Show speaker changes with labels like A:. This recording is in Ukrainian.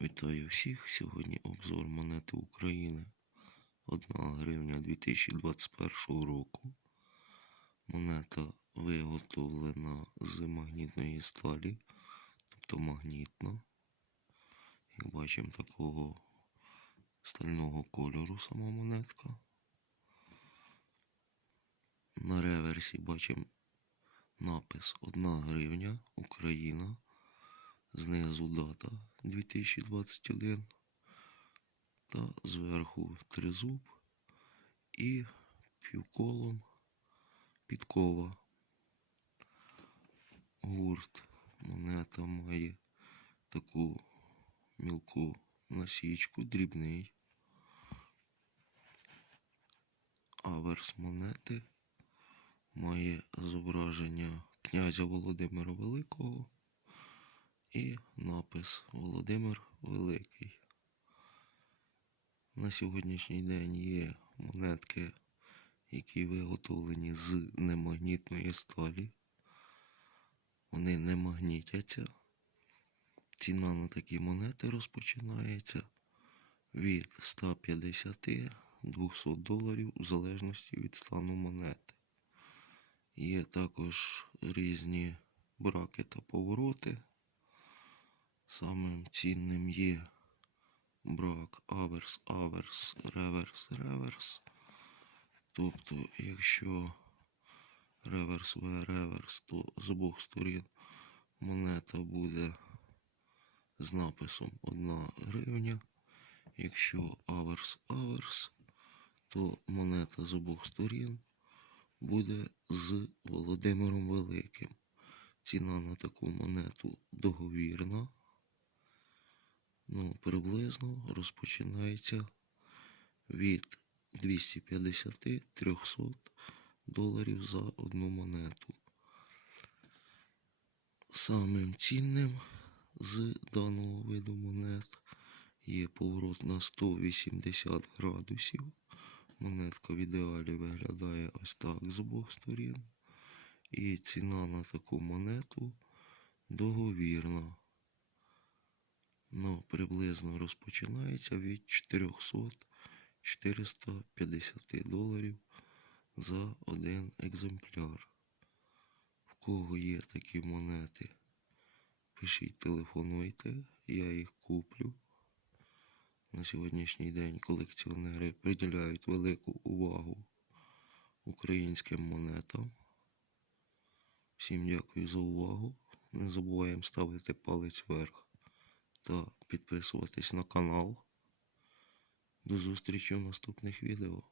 A: Вітаю всіх! Сьогодні обзор монети України. 1 гривня 2021 року. Монета виготовлена з магнітної сталі, тобто магнітна. Як бачимо, такого стального кольору сама монетка. На реверсі бачимо напис 1 гривня Україна. Знизу дата 2021 та зверху тризуб і півколом підкова. Гурт монета має таку мілку насічку, дрібний. Аверс монети має зображення князя Володимира Великого і напис Володимир Великий. На сьогоднішній день є монетки, які виготовлені з немагнітної сталі. Вони не магнітяться. Ціна на такі монети розпочинається від 150-200 доларів в залежності від стану монети. Є також різні браки та повороти. Самим цінним є брак аверс, аверс, реверс, реверс. Тобто, якщо реверс В реверс, то з обох сторін монета буде з написом 1 гривня. Якщо аверс аверс, то монета з обох сторін буде з Володимиром Великим. Ціна на таку монету договірна. Ну, приблизно розпочинається від 250-300 доларів за одну монету. Самим цінним з даного виду монет є поворот на 180 градусів. Монетка в ідеалі виглядає ось так з обох сторін. І ціна на таку монету договірна. Ну, приблизно розпочинається від 400-450 доларів за один екземпляр. В кого є такі монети, пишіть, телефонуйте, я їх куплю. На сьогоднішній день колекціонери приділяють велику увагу українським монетам. Всім дякую за увагу. Не забуваємо ставити палець вверх та підписуватись на канал. До зустрічі в наступних відео.